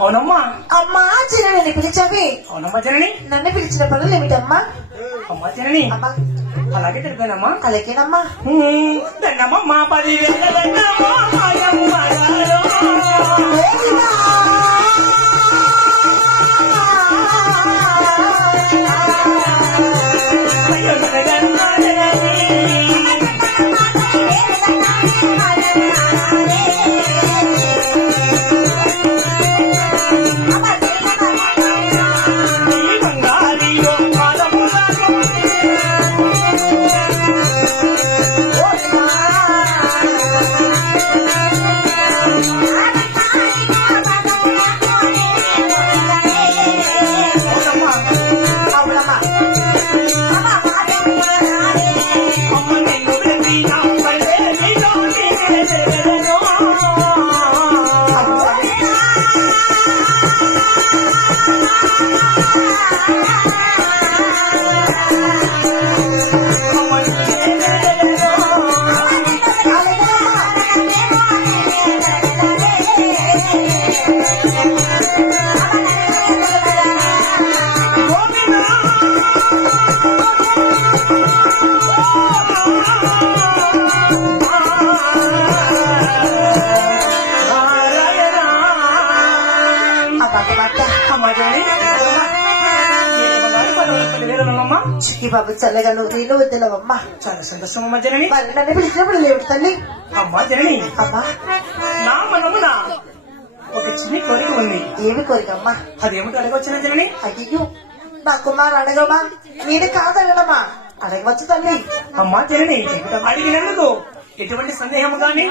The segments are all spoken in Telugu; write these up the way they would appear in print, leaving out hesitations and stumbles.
అవునమ్మా. అమ్మా చిన్నని పిలిచావి. అవునమ్మా జనని. నన్ను పిలిచిన పనులు ఏమిటమ్మా? అమ్మా జనని. అమ్మా అలాగే తెలిపానమ్మా. అలాగేనమ్మా. దండమ్మా 10,000 దండమ్మా మాయమ్మ గారు. బాబు చల్లగా నువ్వు నీళ్ళు వద్దులవమ్మా. చాలా సంతోషం అమ్మా జనని. మరి నన్ను పిలిచినప్పుడు లేవు తల్లి. అమ్మా జనని. అమ్మా నా మనమున ఒక చిన్న కోరిక ఉంది. ఏమి కోరికమ్మా? అదేమిటి అడగవచ్చునా జనని? అయ్యో నా కుమారు అడగమా? నేను కాదడమా? అడగవచ్చు తల్లి. అమ్మా జనని అడిగినందుకు ఎటువంటి సందేహం గాని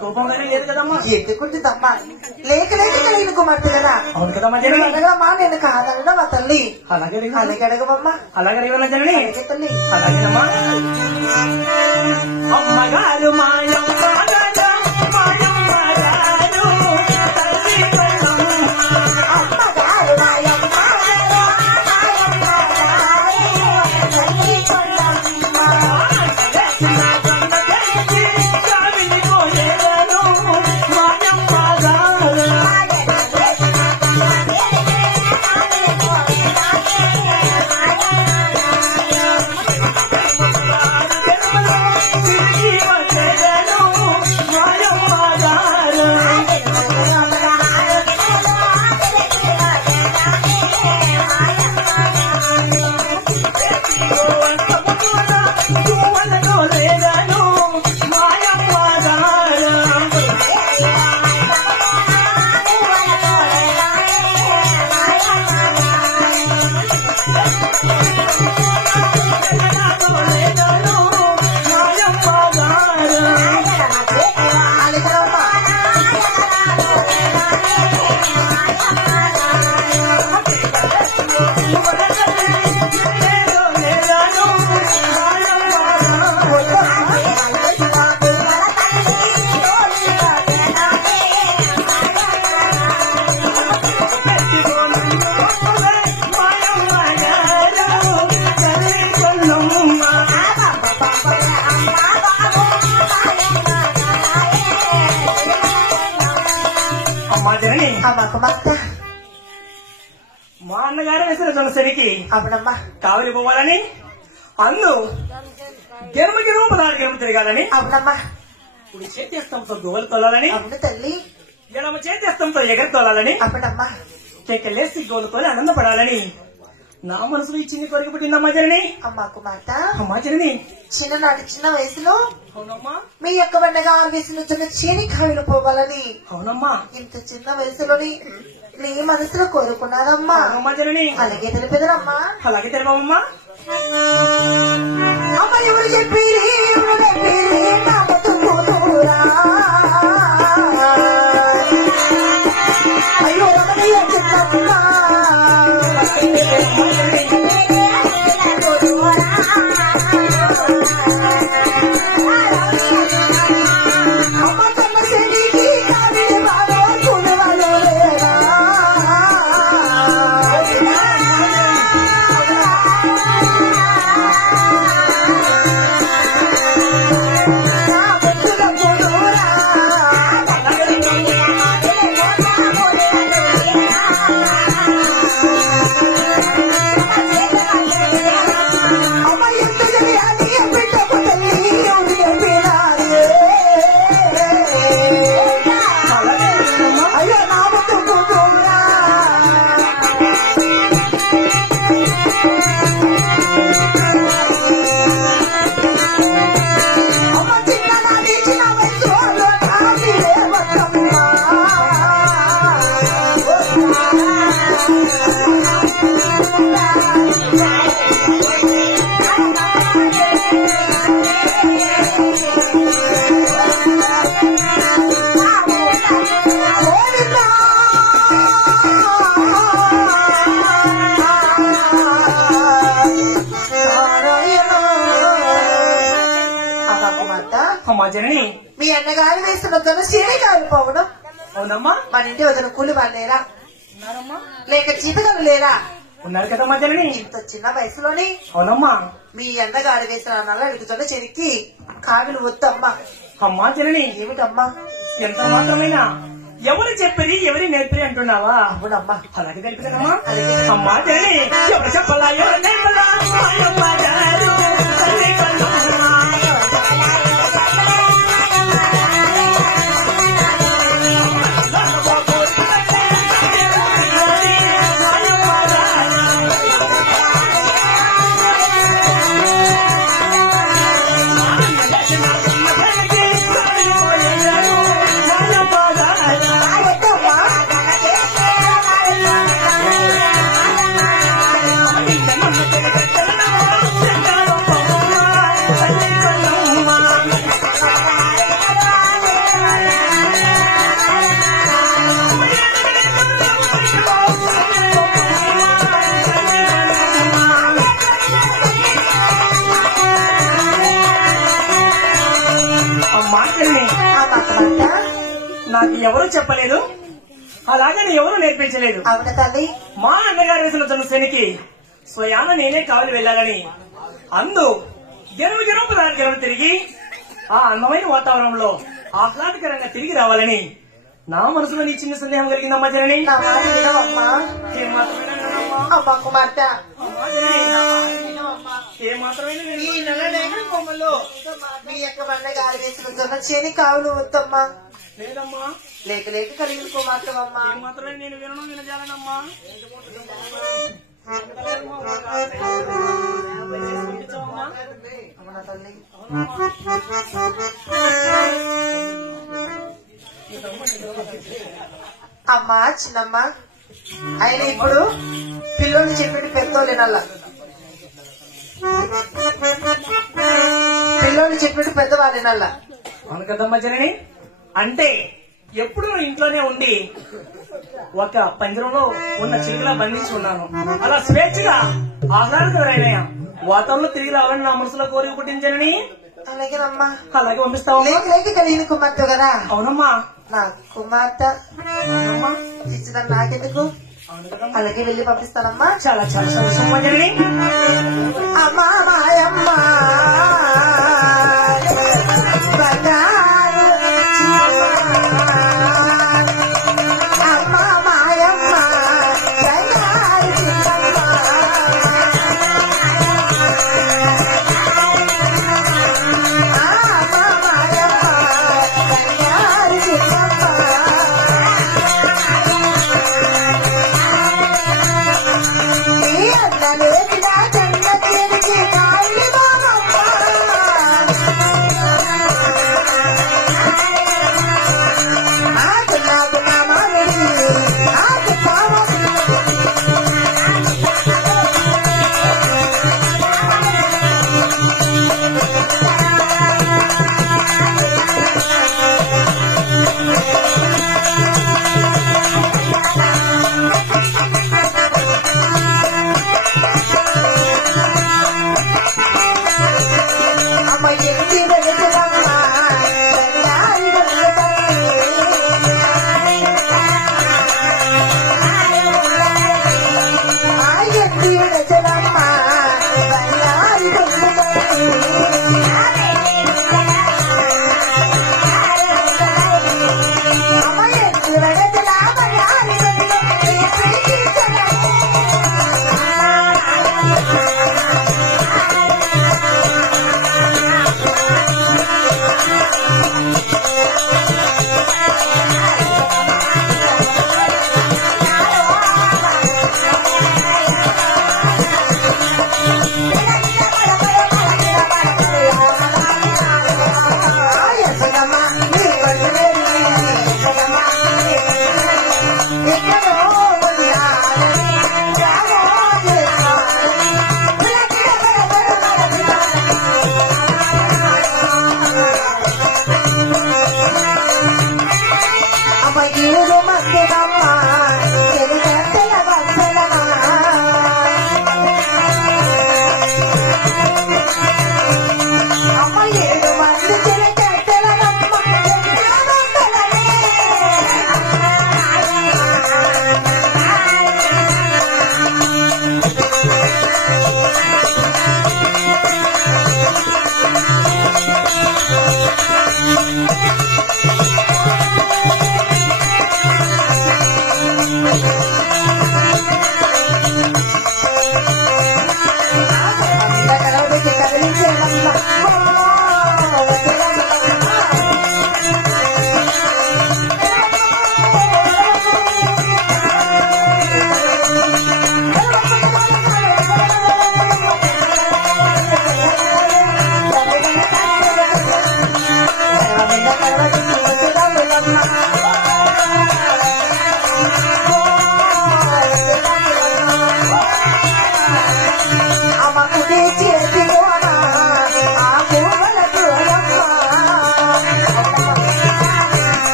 కోపం గానీ లేదు కదమ్మా. ఎందుకుంటుందమ్మా? లేక లేక కలిగిన కుమార్తె కదా. అవును కదమ్మా జనని. అడగమా? నేను కాదనమా తల్లి? అలాగే అలాగే అడగమమ్మా. అలాగే అడిగినా జనని. తల్లి అలాగేనమ్మా. అమ్మగారు మాయమ్మ మా అన్నగారు వేసిన సరికి అవునమ్మా కావలి పోవాలని అందు జన్మ 16 జన్మ తిరగాలని అవునమ్మా. ఇప్పుడు చేతిస్తంతో గోవలు తోలాలని అవును తల్లి. ఎడమ చేతిస్తంతో ఎగర తోలాలని అవునమ్మా. కేకలేసి గోలుతోని ఆనందపడాలని నా మనసులో ఈ చిన్న కోరిక పుట్టిందమ్మా జనని. అమ్మా కుమార్త. అమ్మా జనని చిన్ననాటి చిన్న వయసులో అవునమ్మా మీ యొక్క బండగా వేసిన చిన్న చేని కాయలు పోవాలని. అవునమ్మా. ఇంత చిన్న వయసులోని నీ మనసులో కోరుకున్నారమ్మా. అవునమ్మా జనని. అలాగే తెలిపేదరమ్మా. అలాగే తెలిపమ్మా. అమ్మ ఎవరు చెప్పి నా కూతురా అయ్యో రమణయ్య చిన్నమ్మా అమ్మ తమ శనికి కావి వారో చూడవాలో లేరా జనని. మీ అన్నగారు వేస్తున్న శని కాలిపోవడం. అవునమ్మా. మన ఇంటి వదిన కూలి వాళ్ళు లేరా? ఉన్నారమ్మా. లేక జీతగాలు లేరా? ఉన్నారు కదమ్మా జనని. ఇంత చిన్న వయసులోని. అవునమ్మా. మీ అన్నగారు వేసిన నల్ల అడుగుతున్న చెరికి కావిలు వద్దమ్మా. అమ్మా జనని. ఏమిటమ్మా? ఎంత మాత్రమైనా ఎవరు చెప్పరి ఎవరి నేర్పరి అంటున్నావా? అవునమ్మా. అలాగే తెలిపిదమ్మా. అమ్మా జనని. ఎవరు చెప్పలా ఎవరు నేర్పలా? నాకు ఎవరు చెప్పలేదు, అలాగని ఎవరు నేర్పించలేదు. అవునా తల్లి? మా అన్నగారు వేసిన జనసేనకి స్వయాన నేనే కావాలి వెళ్ళాలని అందు గెలుపు తిరిగి ఆ అందమైన వాతావరణంలో ఆహ్లాదకరంగా తిరిగి రావాలని నా మనసులో నీ చిన్న సందేహం కలిగిందమ్మా జనని. మీ యొక్క బండగారు వేసిన చేని కావులు వద్దమ్మా. లేదమ్మా. లేక లేక కలిగిన కుమార్తెమ్మా. మాత్రమే నేను వినడం వినజాలనమ్మా. అవునా తల్లి? అమ్మా చిన్నమ్మ, ఆయన ఇప్పుడు పిల్లలు చెప్పిన పెద్దోళ్ళేనల్లా, పిల్లలు చెప్పిన పెద్దవాళ్ళేనల్లా. అవును కదమ్మా జనని. అంటే ఎప్పుడు ఇంట్లోనే ఉండి ఒక పంజరంలో ఉన్న చిలుకలా బంధించి ఉన్నాను. అలా స్వేచ్ఛగా ఆహ్లాదకరమైన వాతావరణంలో తిరిగి రావాలని నా మనసులో కోరిక పుట్టించనని. అలాగేనమ్మా. అలాగే పంపిస్తావా? లేక కలిగిన కుమార్తె కదా. అవునమ్మా. నా కుమార్తె ఇచ్చిందని నాకెందుకు? అలాగే వెళ్ళి పంపిస్తానమ్మా. చాలా చాలా సంతోషమ్మా జనని. అమ్మా మాయమ్మ అన్న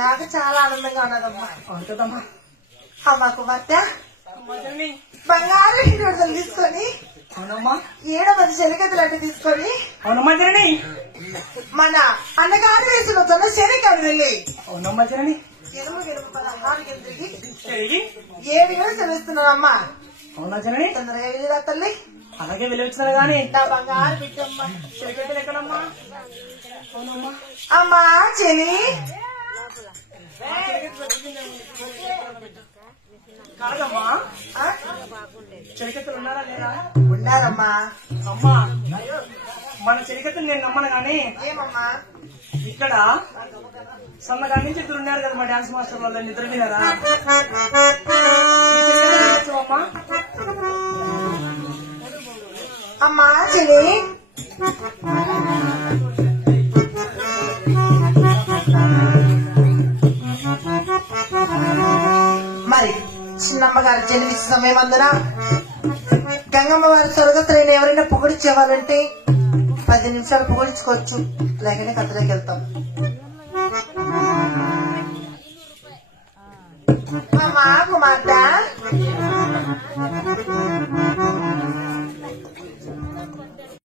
నాకు చాలా ఆనందంగా ఉన్నదమ్మా. అవుతుందమ్మా. అమ్మా కుమార్తె మదర్ని బంగారు విడుదల తీసుకొని అవునమ్మా 7 మంది చెలికతులు అంటే తీసుకొని అవునమ్మా జనని మన అన్నగారు వేసిన తొల శరీకాలు వెళ్ళి అవునమ్మా జనని ఎరుము గెలుపు 16 గెలు తిరిగి తిరిగి 7 గెలు సెలవిస్తున్నానమ్మా. అవునా జనని తొందరగా వెళ్ళిరా తల్లి. అలాగే వెళ్ళొచ్చున్నారు గాని నా బంగారు బిడ్డమ్మా చెలికత్తెలు ఎక్కడమ్మా? అవునమ్మా అమ్మా చెలి కాదమ్మా చెలికత్తెలు ఉన్నారా లేదా? ఉన్నారమ్మా. అమ్మా మన చెలికత్తెలు నేను నమ్మను గాని ఏమమ్మా ఇక్కడ సన్నగా నుంచి ఇద్దరు ఉన్నారు కదా మా డాన్స్ మాస్టర్ వాళ్ళు నిద్ర వినారా అమ్మా అమ్మా చెల్లి మరి చిన్నమ్మగారు జన్మించిన సమయం అందున గంగమ్మ వారి స్వర్గత్రైన ఎవరైనా పొగిడిచ్చేవాళ్ళంటే 10 నిమిషాలు పొగిడించుకోవచ్చు, లేకనే కథలోకి వెళ్తాం.